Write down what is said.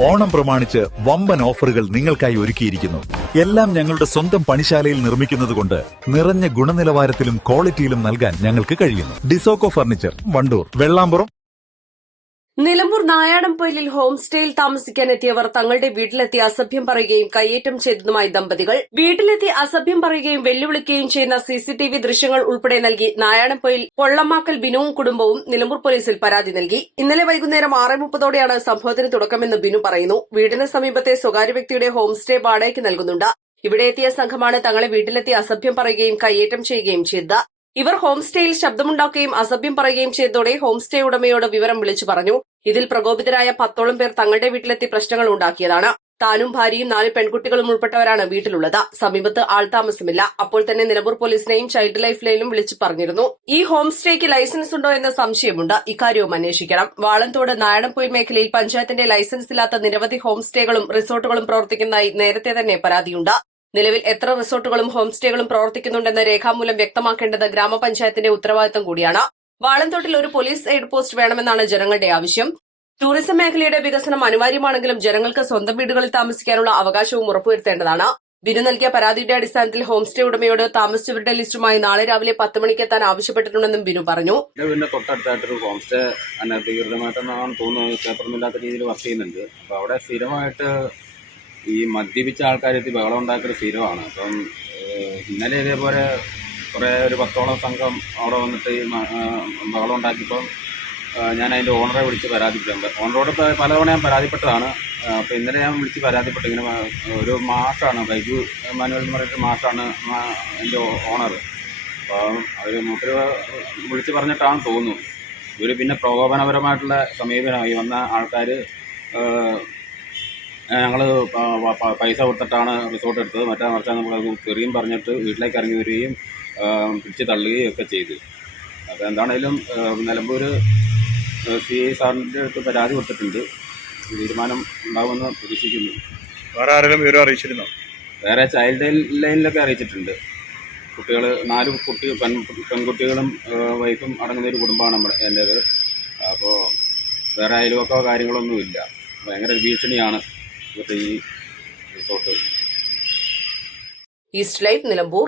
ഓണം പ്രമാണിച്ച് വമ്പൻ ഓഫറുകൾ നിങ്ങൾക്കായി ഒരുക്കിയിരിക്കുന്നു. എല്ലാം ഞങ്ങളുടെ സ്വന്തം പണിശാലയിൽ നിർമ്മിക്കുന്നതുകൊണ്ട് നിറഞ്ഞ ഗുണനിലവാരത്തിലും ക്വാളിറ്റിയിലും നൽകാൻ ഞങ്ങൾക്ക് കഴിയുന്നു. ഡിസോക്കോ ഫർണിച്ചർ വണ്ടൂർ വെള്ളാമ്പുറം നിലമ്പൂർ നായാടംപൊയിലിൽ ഹോം സ്റ്റേയിൽ താമസിക്കാനെത്തിയവർ തങ്ങളുടെ വീട്ടിലെത്തി അസഭ്യം പറയുകയും കയ്യേറ്റം ചെയ്തതുമായി ദമ്പതികൾ. വീട്ടിലെത്തി അസഭ്യം പറയുകയും വെല്ലുവിളിക്കുകയും ചെയ്യുന്ന സിസിടിവി ദൃശ്യങ്ങൾ ഉൾപ്പെടെ നൽകി നായാടംപൊയിൽ പൊള്ളമാക്കൽ ബിനുവും കുടുംബവും നിലമ്പൂർ പോലീസിൽ പരാതി നൽകി. ഇന്നലെ വൈകുന്നേരം ആറ് മുപ്പതോടെയാണ് സംഭവത്തിന് തുടക്കമെന്ന് ബിനു പറയുന്നു. വീടിന് സമീപത്തെ സ്വകാര്യ വ്യക്തിയുടെ ഹോം സ്റ്റേ വാടകയ്ക്ക് നൽകുന്നുണ്ട്. ഇവിടെ എത്തിയ സംഘമാണ് തങ്ങളെ വീട്ടിലെത്തി അസഭ്യം പറയുകയും കയ്യേറ്റം ചെയ്യുകയും ചെയ്തത്. ഇവർ ഹോം സ്റ്റേയിൽ ശബ്ദമുണ്ടാക്കുകയും അസഭ്യം പറയുകയും ചെയ്തതോടെ ഹോം സ്റ്റേ ഉടമയോട് വിവരം വിളിച്ചു പറഞ്ഞു. ഇതിൽ പ്രകോപിതരായ പത്തോളം പേർ തങ്ങളുടെ വീട്ടിലെത്തി പ്രശ്നങ്ങൾ ഉണ്ടാക്കിയതാണ്. താനും ഭാര്യയും നാല് പെൺകുട്ടികളും ഉൾപ്പെട്ടവരാണ് വീട്ടിലുള്ളത്. സമീപത്ത് ആൾതാമസമില്ല അപ്പോൾ തന്നെ നിലമ്പൂർ പോലീസിനെയും ചൈൽഡ് ലൈഫ് ലൈനും വിളിച്ചു പറഞ്ഞിരുന്നു. ഈ ഹോം സ്റ്റേക്ക് ലൈസൻസ് ഉണ്ടോ എന്ന സംശയമുണ്ട്. ഇക്കാര്യവും അന്വേഷിക്കണം. വാളന്തോട് നായണംപൊയിൽ മേഖലയിൽ പഞ്ചായത്തിന്റെ ലൈസൻസ് ഇല്ലാത്ത നിരവധി ഹോം സ്റ്റേകളും റിസോർട്ടുകളും പ്രവർത്തിക്കുന്നതായി നേരത്തെ തന്നെ പരാതിയുണ്ട്. നിലവിൽ എത്ര റിസോർട്ടുകളും ഹോം സ്റ്റേകളും പ്രവർത്തിക്കുന്നുണ്ടെന്ന് രേഖാമൂലം വ്യക്തമാക്കേണ്ടത് ഗ്രാമപഞ്ചായത്തിന്റെ ഉത്തരവാദിത്തം കൂടിയാണ്. വാളന്തോട്ടിൽ ഒരു പോലീസ് എയ്ഡ് പോസ്റ്റ് വേണമെന്നാണ് ജനങ്ങളുടെ ആവശ്യം. ടൂറിസം മേഖലയുടെ വികസനം അനിവാര്യമാണെങ്കിലും ജനങ്ങൾക്ക് സ്വന്തം വീടുകളിൽ താമസിക്കാനുള്ള അവകാശവും ഉറപ്പുവരുത്തേണ്ടതാണ്. ബിനു നൽകിയ പരാതിയുടെ അടിസ്ഥാനത്തിൽ ഹോംസ്റ്റേ ഉടമയോട് താമസിച്ചവരുടെ ലിസ്റ്റുമായി നാളെ രാവിലെ പത്ത് മണിക്ക് എത്താൻ ആവശ്യപ്പെട്ടിട്ടുണ്ടെന്നും ബിനു പറഞ്ഞു. പിന്നെ തൊട്ടടുത്തായിട്ടൊരു ഹോംസ്റ്റേ അനധികൃതമായിട്ടെന്നാണ് തോന്നുന്നത്. പേപ്പറൊന്നും ഇല്ലാത്ത രീതിയിൽ വർക്ക് ചെയ്യുന്നുണ്ട്. അപ്പോൾ അവിടെ സ്ഥിരമായിട്ട് ഈ മദ്യപിച്ച ആൾക്കാരെത്തി ബഹളം ഉണ്ടാക്കുന്ന സ്ഥിരമാണ്. അപ്പം ഇന്നലെ ഇതേപോലെ കുറേ ഒരു പത്തോളം സംഘം അവിടെ വന്നിട്ട് ഈ ബഹളം ഉണ്ടാക്കിയപ്പം ഞാൻ അതിന്റെ ഓണറെ വിളിച്ച് പരാതിപ്പെട്ടു. ഓണറോട് പലതവണ ഞാൻ പരാതിപ്പെട്ടതാണ്. അപ്പോൾ ഇന്നലെ ഞാൻ വിളിച്ച് പരാതിപ്പെട്ടു. ഇങ്ങനെ ഒരു മാഷാണ് ബൈജു മാനുവൽ എന്ന് പറഞ്ഞിട്ട് മാഷാണ് മാ- എന്റെ ഓണർ അപ്പം അവർ മൂപ്പര് വിളിച്ച് പറഞ്ഞിട്ടാണ് തോന്നുന്നു. ഇവർ പിന്നെ പ്രകോപനപരമായിട്ടുള്ള സമീപനമായി വന്ന ആൾക്കാർ ഞങ്ങൾ പൈസ കൊടുത്തിട്ടാണ് റിസോർട്ട് എടുത്തത്. മറ്റേ മറിച്ചാൽ നമ്മൾ തെറിയും പറഞ്ഞിട്ട് വീട്ടിലേക്ക് ഇറങ്ങി വരികയും പിടിച്ച് തള്ളുകയും ഒക്കെ ചെയ്തു. അപ്പോൾ എന്താണേലും നിലമ്പൂർ സി ഐ സാറിന്റെ അടുത്ത് പരാതി കൊടുത്തിട്ടുണ്ട്. തീരുമാനം ഉണ്ടാകുമെന്ന് പ്രതീക്ഷിക്കുന്നു. വേറെ ആരെങ്കിലും വിവരം അറിയിച്ചിരുന്നോ? വേറെ ചൈൽഡ് ലൈനിലൊക്കെ അറിയിച്ചിട്ടുണ്ട്. കുട്ടികൾ നാല് കുട്ടി പെൺ പെൺകുട്ടികളും വൈഫും അടങ്ങുന്ന ഒരു കുടുംബമാണ് നമ്മുടെ എന്റേത്. അപ്പോൾ വേറെ അയൽവക്കോ കാര്യങ്ങളൊന്നുമില്ല. ഭയങ്കര ഭീഷണിയാണ്. East light Nilambur